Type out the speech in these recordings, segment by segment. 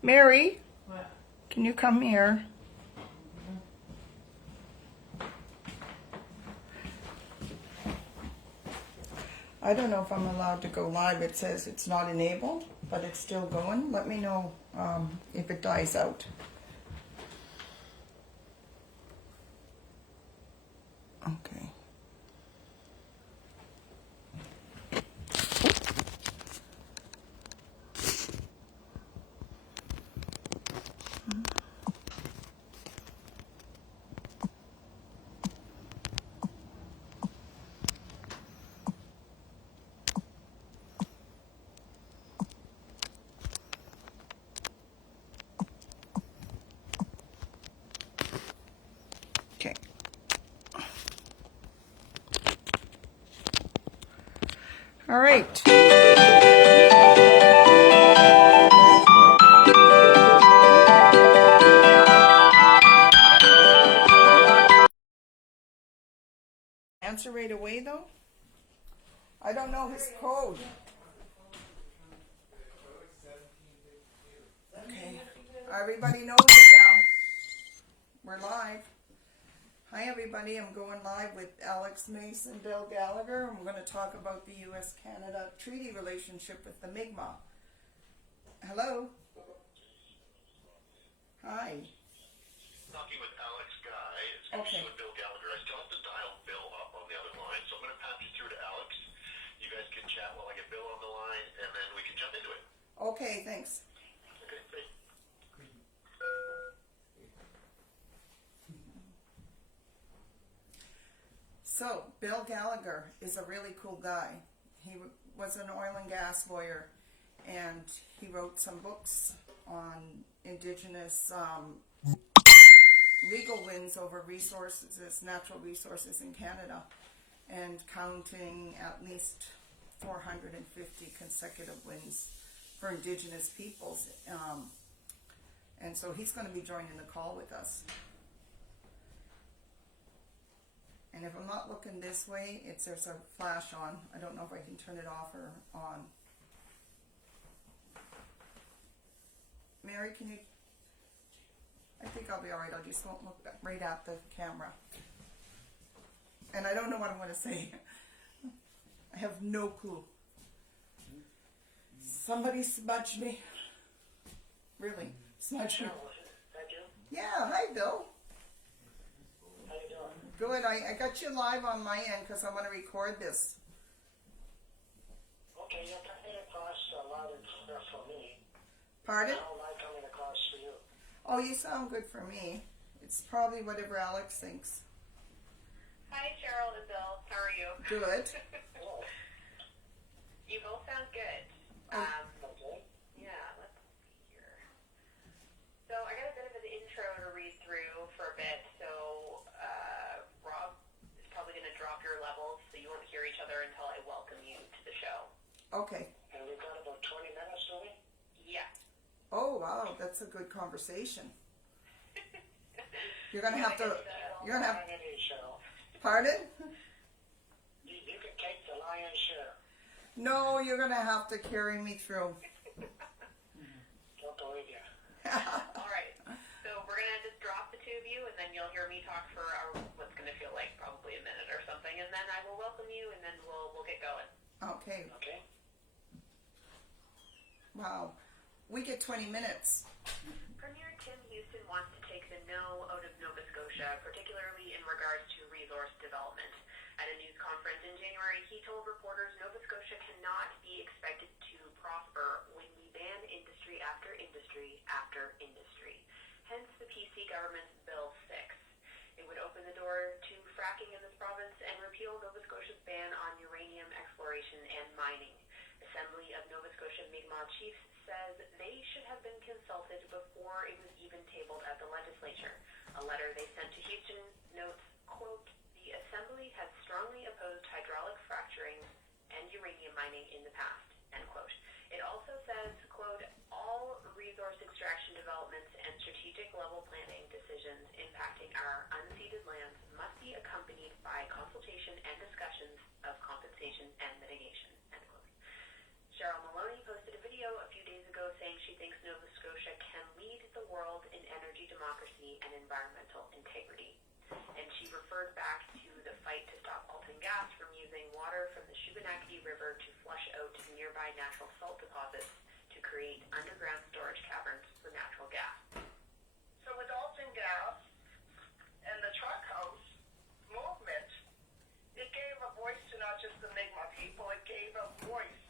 Mary, What? can you come here? I don't know if I'm allowed to go live. It says it's not enabled, but it's still going. Let me know if it dies out. Okay. Okay. All right. Answer right away though? I don't know his code. Okay. Everybody knows it now. We're live. Hi everybody, I'm going live with Alex Mason, Bill Gallagher. I'm going to talk about the U.S.-Canada treaty relationship with the Mikmaq. Hello? Hi. Talking with Alex Guy. It's Okay. with Bill Gallagher. I still have to dial Bill up on the other line, so I'm going to pass you through to Alex. You guys can chat while I get Bill on the line, and then we can jump into it. Okay, thanks. Okay, great. So, Bill Gallagher is a really cool guy. He was an oil and gas lawyer, and he wrote some books on Indigenous legal wins over resources, natural resources in Canada, and counting at least 450 consecutive wins for Indigenous peoples. And so he's going to be joining the call with us. And if I'm not looking this way, there's a flash on. I don't know if I can turn it off or on. Mary, can you? I think I'll be all right. I just won't look right at the camera. And I don't know what I'm going to say. I have no clue. Somebody smudged me. Really, smudged me. Yeah, hi Bill. How you doing? Good, I got you live on my end because I want to record this. Okay, you're coming across loud and clear for me. Pardon? How am I coming across for you? Oh, you sound good for me. It's probably whatever Alex thinks. Hi, Cheryl and Bill. How are you? Good. Hello. You both sound good. Okay. Yeah, let's see here. So I got a bit of an intro to read through for a bit. So Rob is probably going to drop your levels, so you won't hear each other until I welcome you to the show. Okay. And we've got about 20 minutes, do we? Yeah. Oh, wow, that's a good conversation. You're gonna have to. You're gonna have. Cheryl. Pardon? You can take the lion's share. No, you're gonna have to carry me through. Don't believe you. All right. So we're going to just drop the two of you, and then you'll hear me talk for what's going to feel like probably a minute or something, and then I will welcome you, and then we'll get going. Okay. Okay. Wow. We get 20 minutes. Premier Tim Houston wants to take the no out of Nova Scotia, particularly in regards to resource development. At a news conference in January, he told reporters Nova Scotia cannot be expected to prosper when we ban industry after industry after industry. Hence the PC government's Bill 6. It would open the door to fracking in this province and repeal Nova Scotia's ban on uranium exploration and mining. Assembly of Nova Scotia Mi'kmaq chiefs says they should have been consulted before it was even tabled at the legislature. A letter they sent to Houston notes, quote, the Assembly has strongly opposed hydraulic fracturing and uranium mining in the past, end quote. It also says, quote, all resource extraction developments and strategic level planning decisions impacting our unceded lands must be accompanied by consultation and discussions of compensation and mitigation, end quote. Cheryl Maloney posted a video a few days ago saying she thinks Nova Scotia can democracy, and environmental integrity. And she referred back to the fight to stop Alton Gas from using water from the Shubenacadie River to flush out nearby natural salt deposits to create underground storage caverns for natural gas. So with Alton Gas and the truck house movement, it gave a voice to not just the Mi'kmaq people, it gave a voice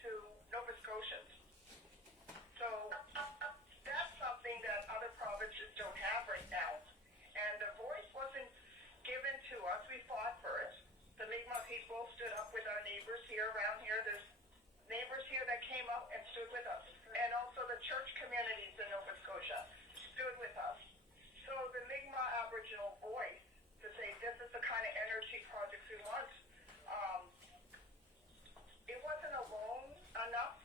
to Nova Scotians. So that's something that other provinces don't have right now. And the voice wasn't given to us. We fought for it. The Mi'kmaq people stood up with our neighbors here around here. There's neighbors here that came out and stood with us. And also the church communities in Nova Scotia stood with us. So the Mi'kmaq Aboriginal voice to say this is the kind of energy projects we want, it wasn't alone enough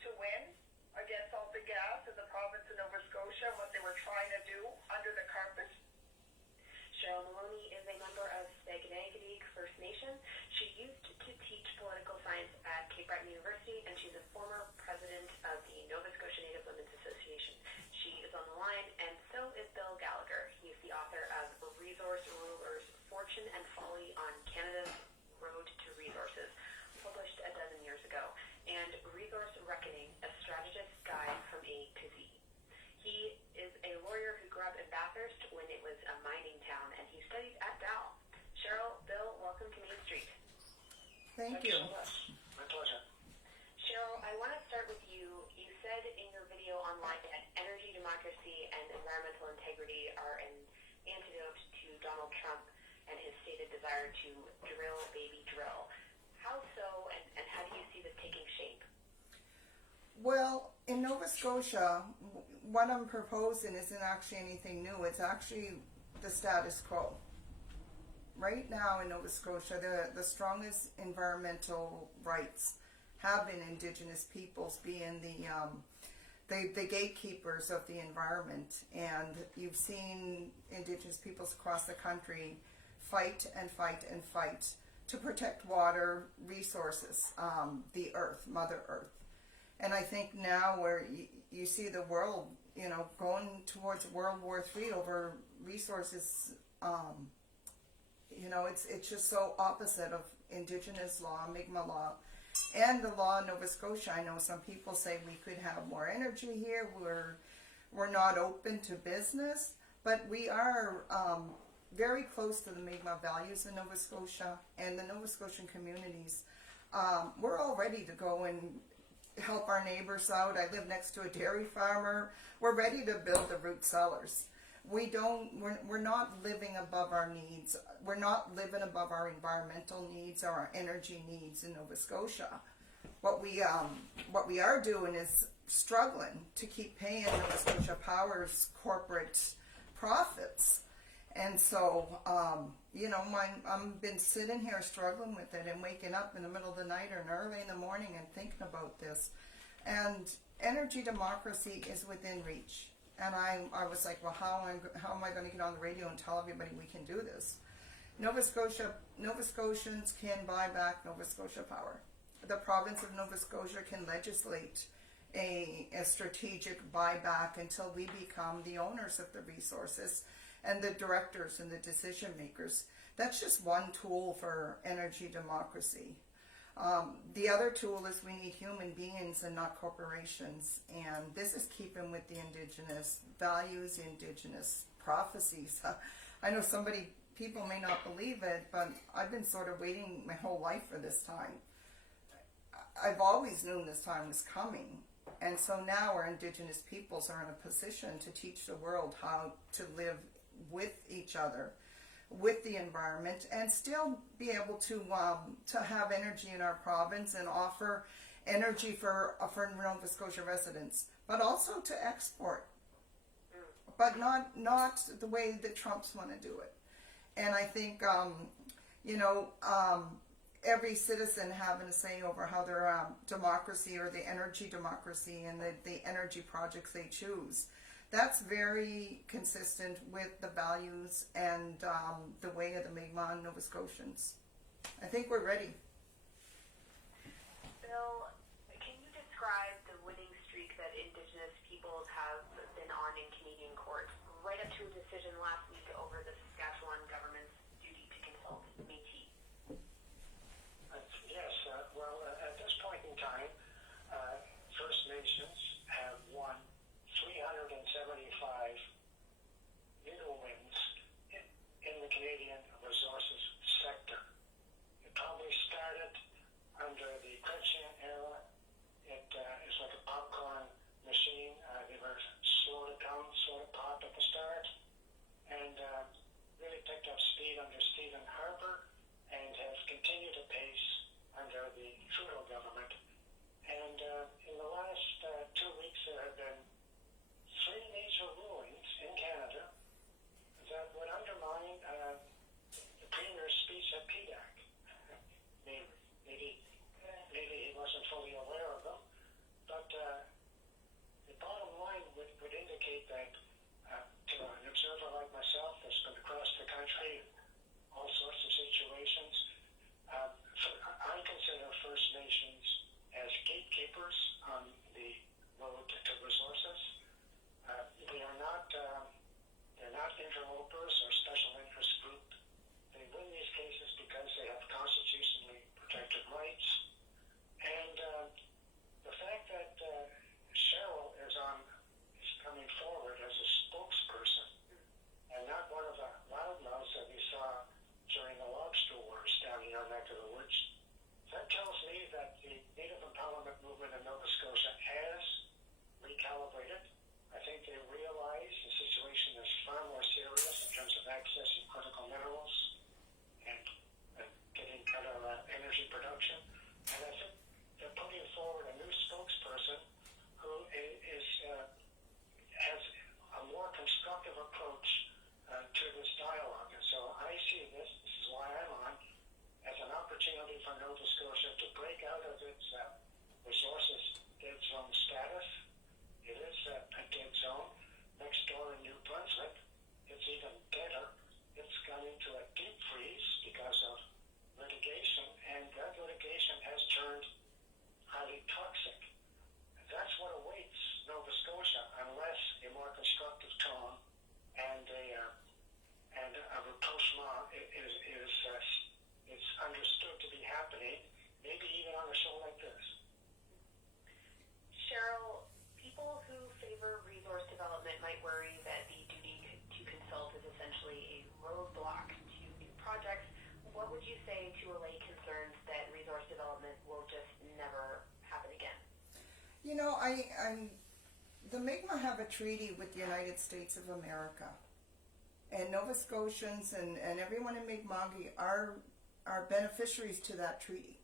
to win against all the gas in the province of Nova Scotia, what they were trying to do under the carpet. Cheryl Maloney is a member of Saguenay First Nation. She used to teach political science at Cape Breton University, and she's a former president of the Nova Scotia Native Women's Association. She is on the line, and so is Bill Gallagher. He is the author of Resource Rulers, Fortune and Folly on Canada's Road to Resources, published a dozen years ago, and Resource Reckoning, a strategist's guide from A to Z. He is a lawyer who grew up in Bathurst when it was a mining town, and he studied at Dal. Cheryl, Bill, welcome to Main Street. Thank you. So much. My pleasure. Cheryl, I want to start with you. You said in your video online that energy democracy and environmental integrity are an antidote to Donald Trump and his stated desire to drill, baby, drill. How so, and how do you see this taking shape? Well, in Nova Scotia, what I'm proposing isn't actually anything new. It's actually the status quo. Right now in Nova Scotia, the strongest environmental rights have been Indigenous peoples being the gatekeepers of the environment. And you've seen Indigenous peoples across the country fight and fight and fight to protect water resources, the earth, Mother Earth. And I think now where you see the world, going towards World War III over resources, it's just so opposite of Indigenous law, Mi'kmaq law, and the law in Nova Scotia. I know some people say we could have more energy here. We're not open to business, but we are very close to the Mi'kmaq values in Nova Scotia and the Nova Scotian communities. We're all ready to go and help our neighbors out. I live next to a dairy farmer. We're ready to build the root cellars. We're not living above our needs. We're not living above our environmental needs or our energy needs in Nova Scotia. What we are doing is struggling to keep paying Nova Scotia Power's corporate profits. And so, I've been sitting here struggling with it and waking up in the middle of the night or early in the morning and thinking about this. And energy democracy is within reach. And I was like, well, how am I going to get on the radio and tell everybody we can do this? Nova Scotians can buy back Nova Scotia Power. The province of Nova Scotia can legislate a strategic buyback until we become the owners of the resources and the directors and the decision makers. That's just one tool for energy democracy. The other tool is we need human beings and not corporations. And this is keeping with the Indigenous values, the Indigenous prophecies. I know people may not believe it, but I've been sort of waiting my whole life for this time. I've always known this time was coming. And so now our Indigenous peoples are in a position to teach the world how to live with each other, with the environment, and still be able to have energy in our province and offer energy for Nova Scotia residents, but also to export, but not the way that Trumps want to do it. And I think every citizen having a say over how their democracy or the energy democracy and the energy projects they choose. That's very consistent with the values and the way of the Mi'kmaq Nova Scotians. I think we're ready. Bill, can you describe the winning streak that Indigenous peoples have been on in Canadian courts? Right to a decision last week over the Saskatchewan government's duty to consult Métis. Yes, at this point in time, First Nations have won 375 legal wins in the Canadian resources sector. It probably started under the Chrétien era. It is like a popcorn machine. They were slow to come, slow to pop at the start, and really picked up speed under Stephen Harper and has continued to pace under the Trudeau government. And in the last 2 weeks, there have been 3 major rulings in Canada that would undermine the Premier's speech at PDAC. Maybe he wasn't fully aware of them, but the bottom line would indicate that to an observer like myself that's been across the country, all sorts of situations, I consider First Nations as gatekeepers on the road to resources. They're not interlopers or special interest group. They win these cases because they have constitutionally protected rights. And the fact that Cheryl is coming forward as a spokesperson and not one of the loudmouths that we saw during the lobster wars down in our neck of the woods, that tells me that the Native Empowerment movement in Nova Scotia has recalibrated. I think they realize the situation is far more serious in terms of accessing critical minerals and getting better energy production. And I think they're putting forward a new spokesperson who has a more constructive approach to this dialogue. And so I see this is why I'm on, as an opportunity for Nova Scotia to break out of its resources dead zone status. It is a dead zone. Next door in New Brunswick, it's even deader. It's gone into a deep freeze because of litigation, and that litigation has turned highly toxic. That's what awaits Nova Scotia unless a more constructive tone and a rapprochement is understood to be happening, maybe even on a show like this. Cheryl, people who favor resource development might worry that the duty to consult is essentially a roadblock to new projects. What would you say to allay concerns that resource development will just never happen again? You know, the Mikmaq have a treaty with the United States of America, and Nova Scotians and everyone in Mikmaq are beneficiaries to that treaty.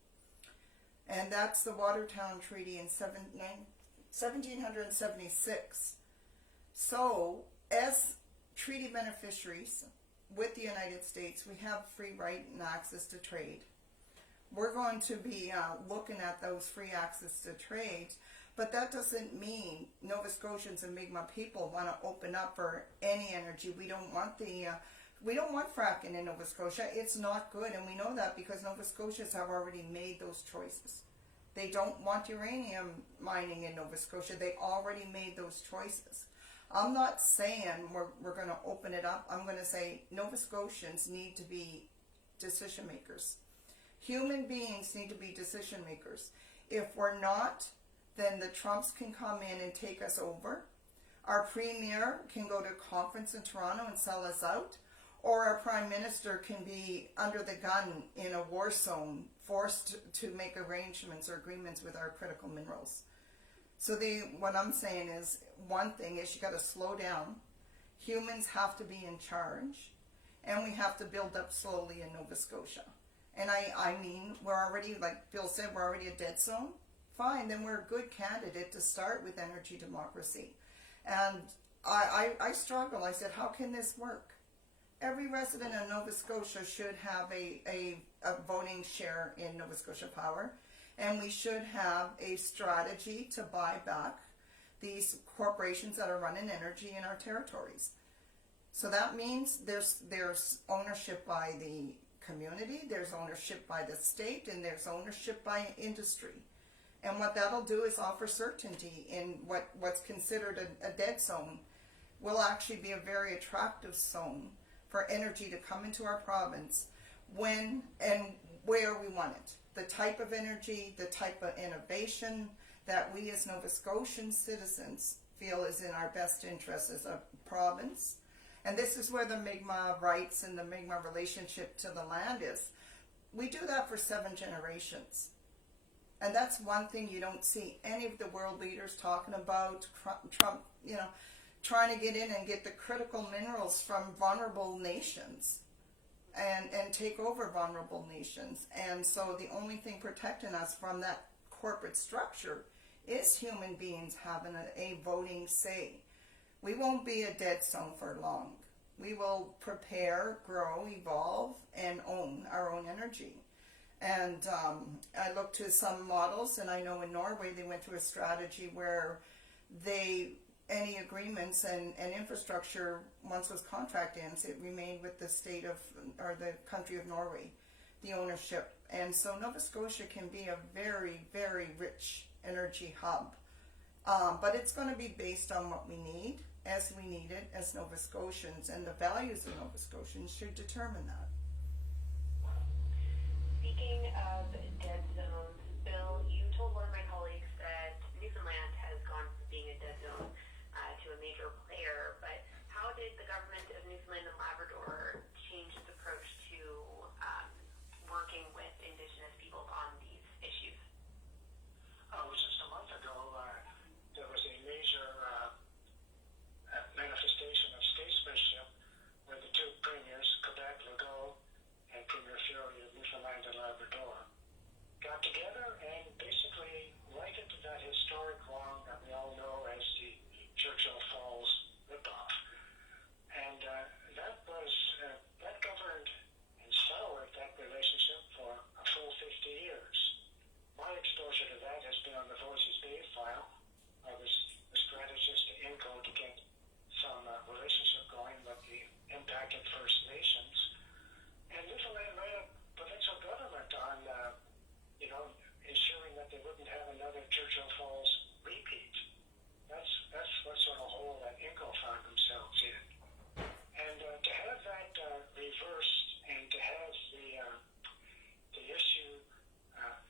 And that's the Watertown Treaty in 1776. So, as treaty beneficiaries with the United States, we have free right and access to trade. We're going to be looking at those free access to trade, but that doesn't mean Nova Scotians and Mi'kmaq people want to open up for any energy. We don't want we don't want fracking in Nova Scotia. It's not good, and we know that because Nova Scotians have already made those choices. They don't want uranium mining in Nova Scotia. They already made those choices. I'm not saying we're going to open it up. I'm going to say Nova Scotians need to be decision makers. Human beings need to be decision makers. If we're not, then the Trumps can come in and take us over. Our premier can go to a conference in Toronto and sell us out. Or our prime minister can be under the gun in a war zone, forced to make arrangements or agreements with our critical minerals. So what I'm saying is, one thing is you got to slow down. Humans have to be in charge, and we have to build up slowly in Nova Scotia. And I mean, we're already, like Bill said, we're already a dead zone. Fine, then we're a good candidate to start with energy democracy. And I struggle. I said, how can this work? Every resident of Nova Scotia should have a voting share in Nova Scotia Power, and we should have a strategy to buy back these corporations that are running energy in our territories. So that means there's ownership by the community, there's ownership by the state, and there's ownership by industry. And what that'll do is offer certainty in what's considered a dead zone. will actually be a very attractive zone for energy to come into our province when and where we want it. The type of energy, the type of innovation that we as Nova Scotian citizens feel is in our best interest as a province. And this is where the Mikmaq rights and the Mikmaq relationship to the land is. We do that for 7 generations. And that's one thing you don't see any of the world leaders talking about. Trump, trying to get in and get the critical minerals from vulnerable nations and take over vulnerable nations. And so the only thing protecting us from that corporate structure is human beings having a voting say. We won't be a dead zone for long. We will prepare, grow, evolve, and own our own energy. And I looked to some models, and I know in Norway they went to a strategy where any agreements and infrastructure, once was contract ends, it remained with the state of, or the country of Norway, the ownership. And so Nova Scotia can be a very, very rich energy hub. But it's going to be based on what we need, as we need it, as Nova Scotians, and the values of Nova Scotians should determine that. Speaking of dead zones, Bill, you told one of my colleagues that Newfoundland has gone from being a dead zone to a major player, but how did the government of Newfoundland and Labrador change its approach to working with Indigenous peoples on these issues? Just a month ago, there was a major manifestation of statesmanship where the two premiers, Quebec Legault and Premier Fury of Newfoundland and Labrador, got together and basically righted that historic wrong that we all know as the Churchill Falls ripoff. And that governed and soured that relationship for a full 50 years. My exposure to that has been on the Voices Bay file. I was a strategist at INCO to get some relationship going with the impacted First Nations. And Newfoundland ran a provincial government on, ensuring that they wouldn't have another Churchill Falls repeat. That's what sort of hole that INCO found themselves in. And to have that reversed and to have the issue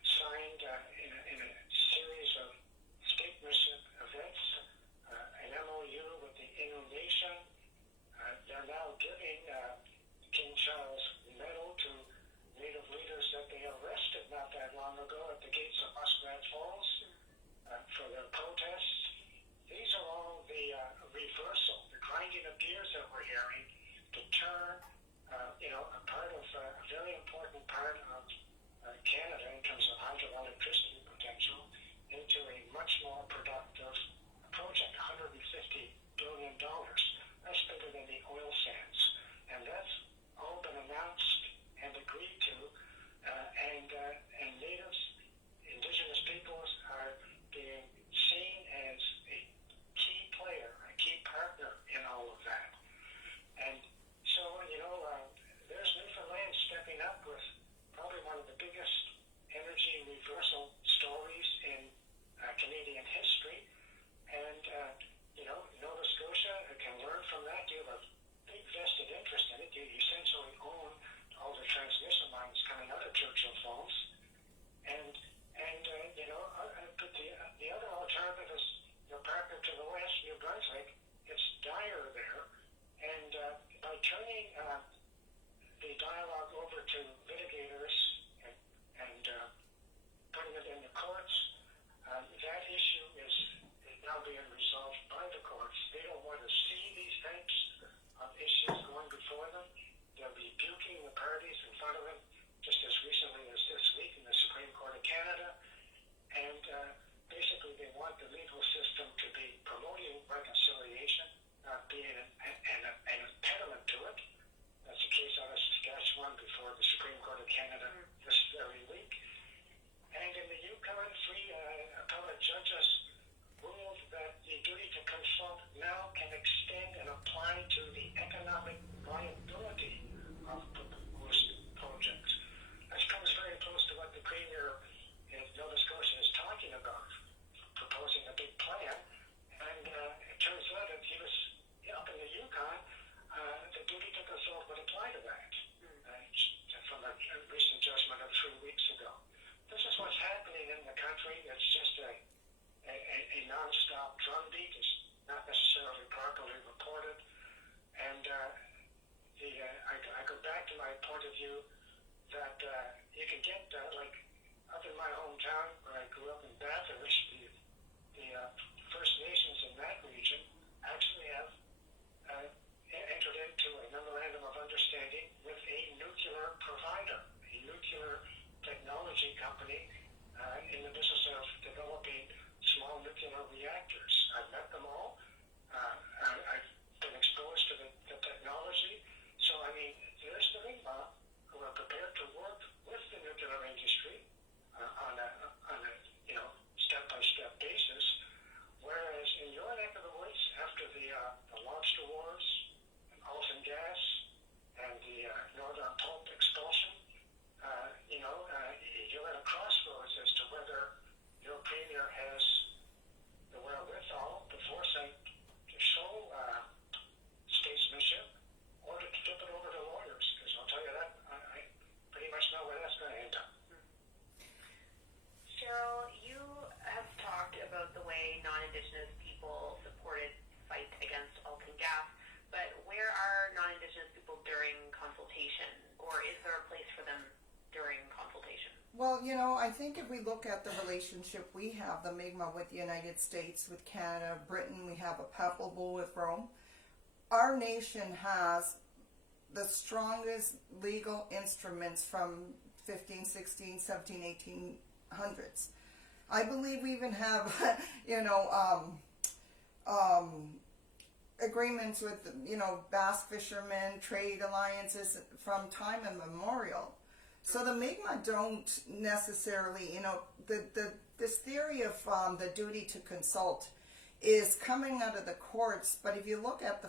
signed in a series of statesmanship events, an MOU with the Innu Nation. They're now giving King Charles Medal to Native leaders that they arrested not that long ago at the gates of Muskrat Falls Well, I think if we look at the relationship we have, the Mi'kmaq with the United States, with Canada, Britain, we have a palpable with Rome. Our nation has the strongest legal instruments from 15, 16, 17, 1800s. I believe we even have, agreements with, Basque fishermen, trade alliances from time immemorial. So the Mi'kmaq don't necessarily, this theory of the duty to consult is coming out of the courts, but if you look at the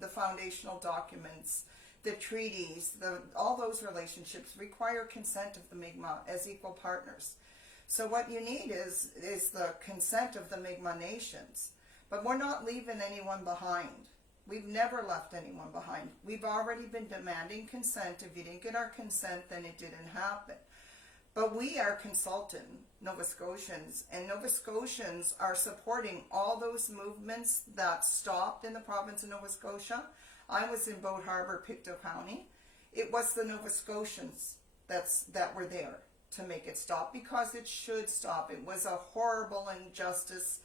foundational documents, the treaties, all those relationships require consent of the Mi'kmaq as equal partners. So what you need is the consent of the Mi'kmaq nations. But we're not leaving anyone behind. We've never left anyone behind. We've already been demanding consent. If you didn't get our consent, then it didn't happen. But we are consulting Nova Scotians, and Nova Scotians are supporting all those movements that stopped in the province of Nova Scotia. I was in Boat Harbor, Pictou County. It was the Nova Scotians that were there to make it stop, because it should stop. It was a horrible injustice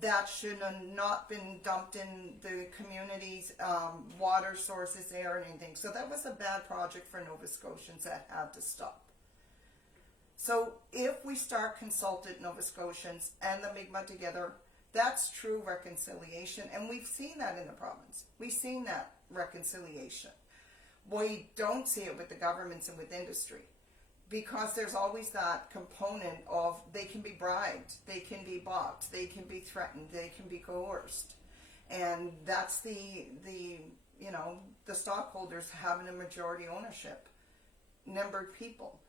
that should have not been dumped in the community's water sources, air, and anything. So that was a bad project for Nova Scotians that had to stop. So if we start consulting Nova Scotians and the Mi'kmaq together, that's true reconciliation, and we've seen that in the province. We've seen that reconciliation. We don't see it with the governments and with industry, because there's always that component of they can be bribed, they can be bought, they can be threatened, they can be coerced, and that's the stockholders having a majority ownership, numbered people.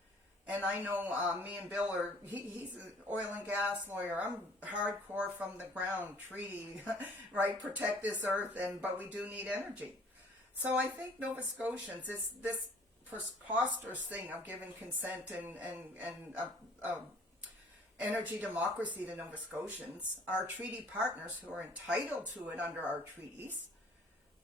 And I know me and Bill he's an oil and gas lawyer. I'm hardcore from the ground, treaty, right? Protect this earth, but we do need energy. So I think Nova Scotians, this preposterous thing of giving consent and energy democracy to Nova Scotians, our treaty partners who are entitled to it under our treaties,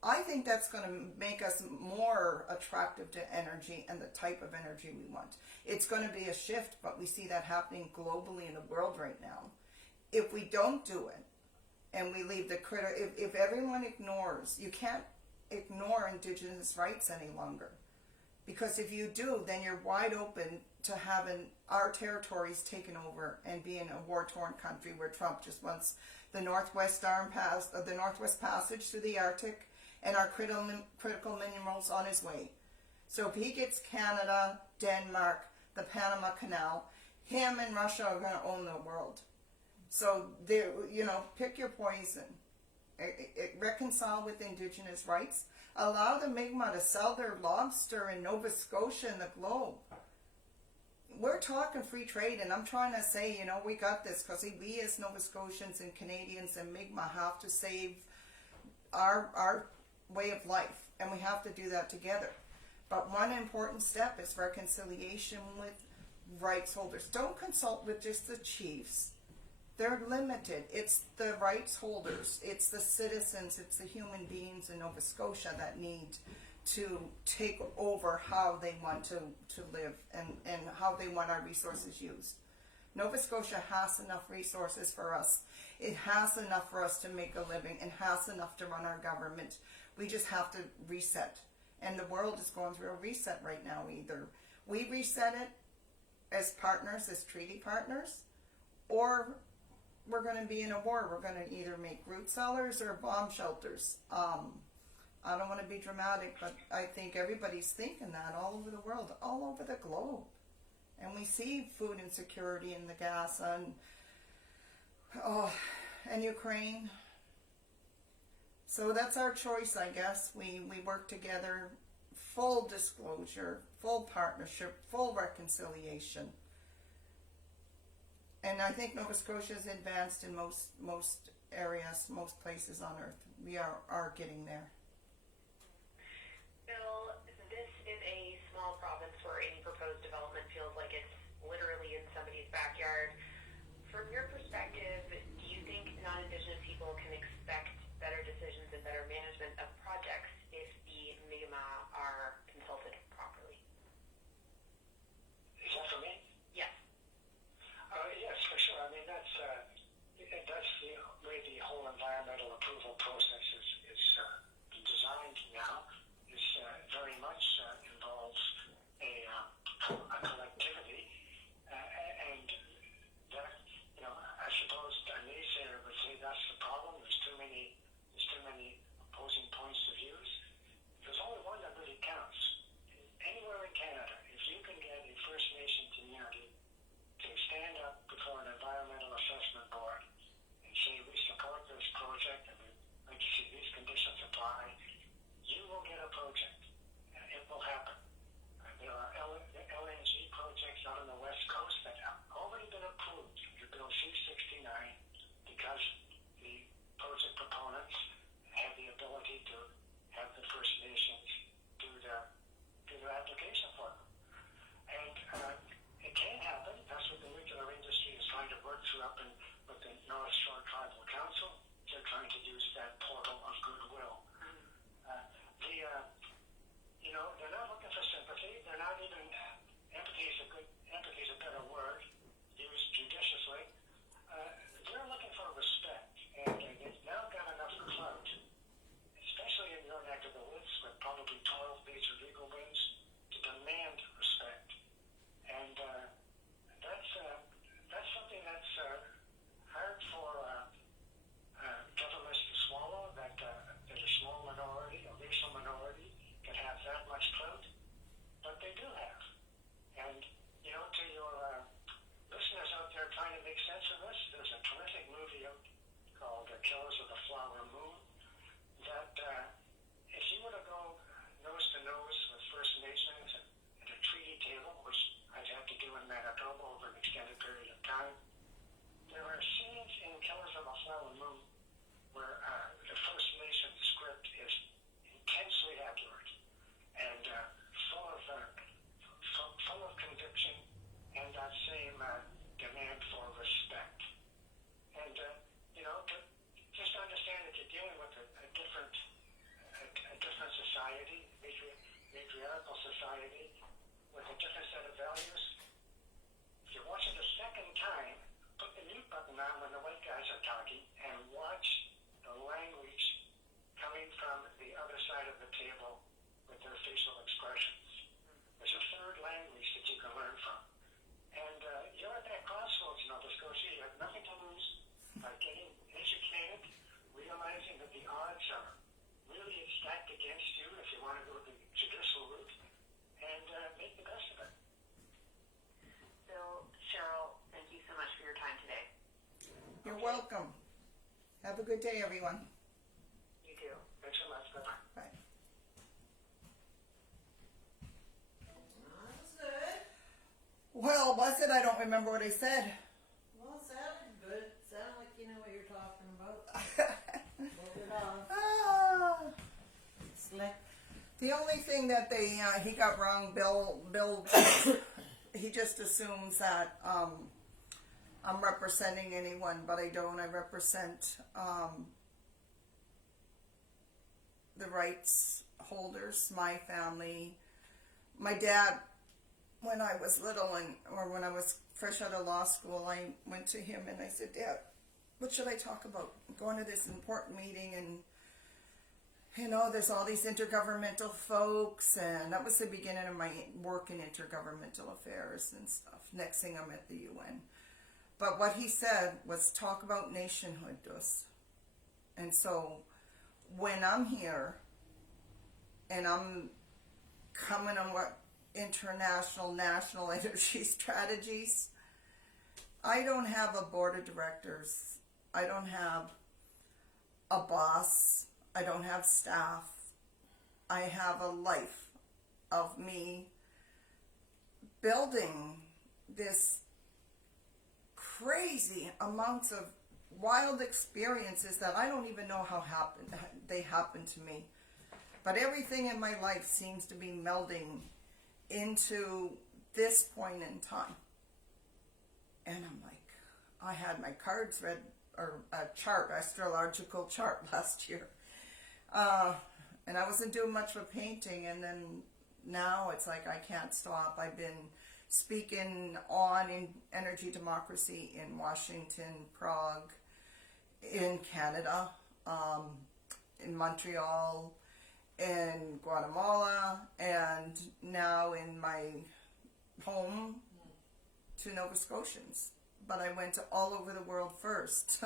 I think that's going to make us more attractive to energy and the type of energy we want. It's going to be a shift, but we see that happening globally in the world right now. If we don't do it, and we leave the if everyone ignores, you can't ignore Indigenous rights any longer. Because if you do, then you're wide open to having our territories taken over and being a war-torn country where Trump just wants the Northwest Passage through the Arctic and our critical minerals on his way. So if he gets Canada, Denmark, the Panama Canal, him and Russia are going to own the world. So, pick your poison. Reconcile with Indigenous rights. Allow the Mi'kmaq to sell their lobster in Nova Scotia and the globe. We're talking free trade, and I'm trying to say, we got this, because we as Nova Scotians and Canadians and Mi'kmaq have to save our way of life, and we have to do that together. But one important step is reconciliation with rights holders. Don't consult with just the chiefs. They're limited. It's the rights holders, it's the citizens, it's the human beings in Nova Scotia that need to take over how they want to live and how they want our resources used. Nova Scotia has enough resources for us. It has enough for us to make a living and has enough to run our government. We just have to reset. And the world is going through a reset right now. Either we reset it as partners, as treaty partners, or we're going to be in a war. We're going to either make root cellars or bomb shelters. I don't want to be dramatic, but I think everybody's thinking that all over the world, all over the globe. And we see food insecurity in the Gaza and Ukraine. So that's our choice, I guess. We work together, full disclosure, full partnership, full reconciliation. And I think Nova Scotia is advanced in most areas, most places on Earth. We are getting there. Bill, this is a small province where any proposed development feels like it's literally in somebody's backyard. From your perspective, do you think non-Indigenous people can expect better decisions and better management of projects if the Mi'kmaq are consulted properly? through up in with the North Shore Tribal Council. They're trying to use that portal of goodwill. They're not looking for sympathy. They're not even empathy is a better word used judiciously. They're looking for respect, and they've now got enough clout, especially in your neck of the woods, with probably 12 major legal wins, to demand respect. And that's something that's hard for governments to swallow, that a small minority, a racial minority, can have that much clout, but they do have. And, to your listeners out there trying to make sense of this, there's a terrific movie out called Killers of the Flower Moon that if you were to go nose to nose with First Nations at a treaty table, which I've had to do in Manitoba over an extended period of time, there are scenes in Killers of the Flower Moon where the First Nation script is intensely accurate and full of conviction and that same demand for respect. And just understand that you're dealing with a different society, matriarchal society, with a different set of values. If you watch it a second time, put the mute button on when the white guys are talking and watch the language coming from the other side of the table with their facial expressions. There's a third language that you can learn from. And you're at that crossroads, Nova Scotia. You have nothing to lose by getting educated, realizing that the odds are really stacked against you if you want to go the judicial route, and make the best of it. Bill, Cheryl, thank you so much for your time today. You're welcome. Have a good day, everyone. You too. Thanks so much. Bye-bye. Bye. That was good. Well, was it? I don't remember what I said. Well, it sounded good. Sounded like you know what you're talking about. Hold it off. Slick. The only thing that he got wrong, Bill, he just assumes that I'm representing anyone, but I don't. I represent the rights holders, my family, my dad. When I was little or when I was fresh out of law school, I went to him and I said, Dad, what should I talk about? I'm going to this important meeting and there's all these intergovernmental folks, and that was the beginning of my work in intergovernmental affairs and stuff. Next thing I'm at the UN. But what he said was talk about nationhood, Dus. And so when I'm here and I'm coming on what international, national energy strategies, I don't have a board of directors. I don't have a boss. I don't have staff. I have a life of me building this crazy amounts of wild experiences that I don't even know how they happened to me. But everything in my life seems to be melding into this point in time. And I'm like, I had my cards read, or a chart, astrological chart last year. And I wasn't doing much of painting, and then now it's like I can't stop. I've been speaking on in energy democracy in Washington, Prague, in Canada, in Montreal, in Guatemala, and now in my home to Nova Scotians. But I went to all over the world first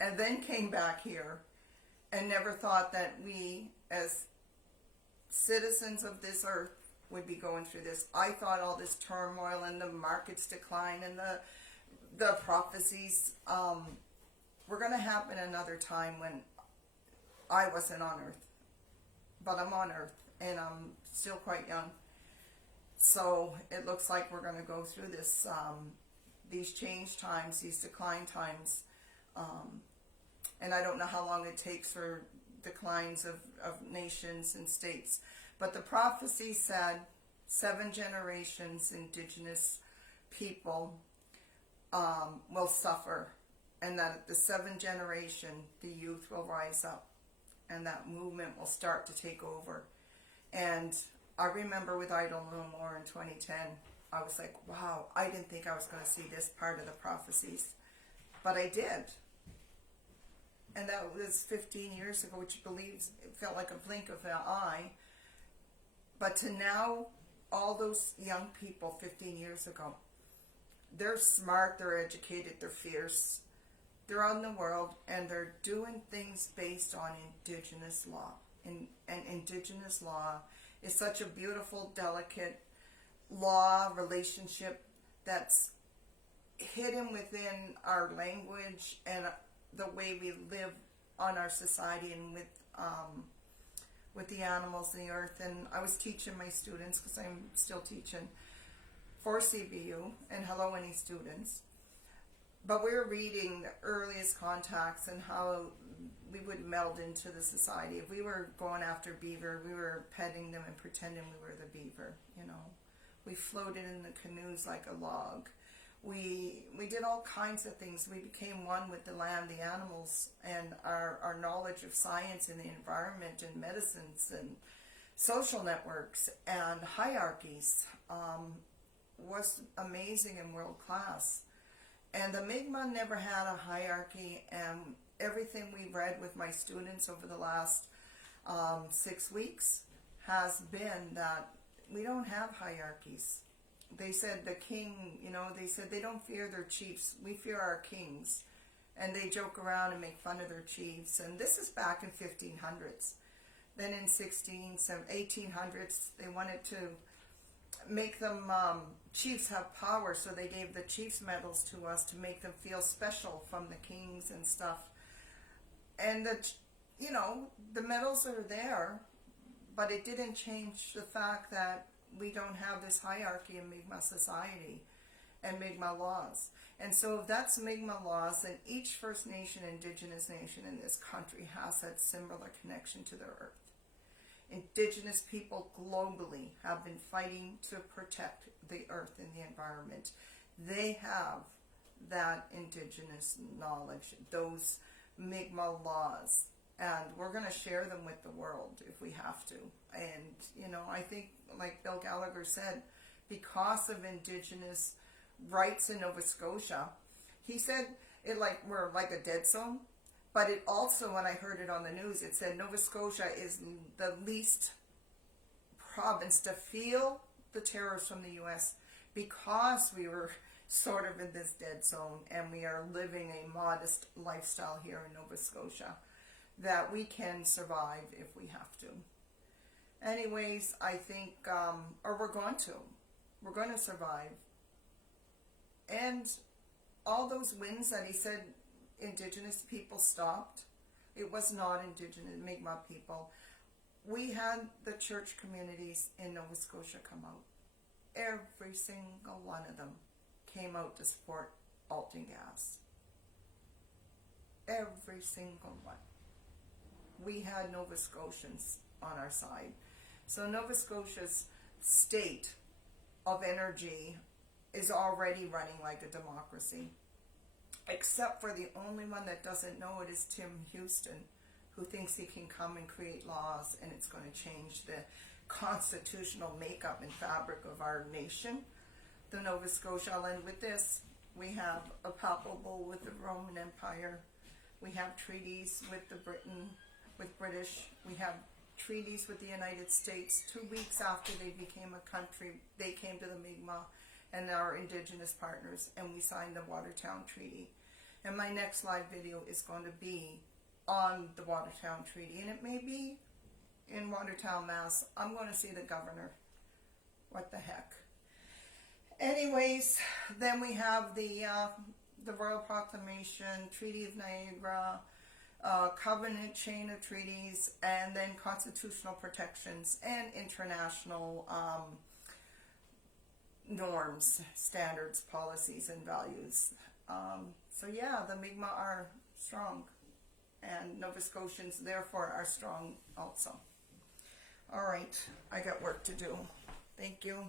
and then came back here and never thought that we as citizens of this earth would be going through this. I thought all this turmoil and the markets decline and the prophecies were going to happen another time when I wasn't on earth. But I'm on earth and I'm still quite young. So it looks like we're going to go through this, these change times, these decline times. And I don't know how long it takes for declines of nations and states. But the prophecy said 7 generations, Indigenous people, will suffer, and that the seventh generation, the youth, will rise up, and that movement will start to take over. And I remember with Idle No More in 2010, I was like, wow, I didn't think I was going to see this part of the prophecies, but I did. And that was 15 years ago, which it felt like a blink of an eye. But to now, all those young people 15 years ago, they're smart, they're educated, they're fierce, they're out in the world, and they're doing things based on Indigenous law. And Indigenous law is such a beautiful, delicate law relationship that's hidden within our language and the way we live on our society and with the animals and the earth. And I was teaching my students, because I'm still teaching for CBU, and hello any students, but we were reading the earliest contacts and how we would meld into the society. If we were going after beaver, we were petting them and pretending we were the beaver, you know. We floated in the canoes like a log. We did all kinds of things. We became one with the land, the animals, and our knowledge of science and the environment and medicines and social networks and hierarchies was amazing and world class. And the Mi'kmaq never had a hierarchy, and everything we read with my students over the last 6 weeks has been that we don't have hierarchies. They said the king, you know, they said they don't fear their chiefs. We fear our kings. And they joke around and make fun of their chiefs. And this is back in 1500s. Then in 1800s, they wanted to make them, chiefs have power. So they gave the chiefs medals to us to make them feel special from the kings and stuff. And, the medals are there, but it didn't change the fact that we don't have this hierarchy in Mi'kmaq society and Mi'kmaq laws. And so if that's Mi'kmaq laws, then each First Nation, Indigenous nation in this country has that similar connection to the earth. Indigenous people globally have been fighting to protect the earth and the environment. They have that Indigenous knowledge, those Mi'kmaq laws. And we're going to share them with the world if we have to. And, I think, like Bill Gallagher said, because of Indigenous rights in Nova Scotia, he said we're like a dead zone. But it also, when I heard it on the news, it said Nova Scotia is the least province to feel the terrors from the U.S. because we were sort of in this dead zone and we are living a modest lifestyle here in Nova Scotia, that we can survive if we have to. Anyways, I think, we're going to survive. And all those wins that he said Indigenous people stopped, it was not Indigenous Mi'kmaq people. We had the church communities in Nova Scotia come out. Every single one of them came out to support Alton Gas. Every single one. We had Nova Scotians on our side. So Nova Scotia's state of energy is already running like a democracy. Except for the only one that doesn't know it is Tim Houston, who thinks he can come and create laws and it's going to change the constitutional makeup and fabric of our nation, the Nova Scotia. I'll end with this. We have a palpable with the Roman Empire. We have treaties with British. We have treaties with the United States. 2 weeks after they became a country, they came to the Mi'kmaq and our Indigenous partners, and we signed the Watertown Treaty. And my next live video is going to be on the Watertown Treaty, and it may be in Watertown, Mass. I'm going to see the governor. What the heck? Anyways, then we have the Royal Proclamation, Treaty of Niagara, covenant chain of treaties, and then constitutional protections and international norms, standards, policies, and values. So yeah, the Mi'kmaq are strong, and Nova Scotians therefore are strong also. All right, I got work to do. Thank you.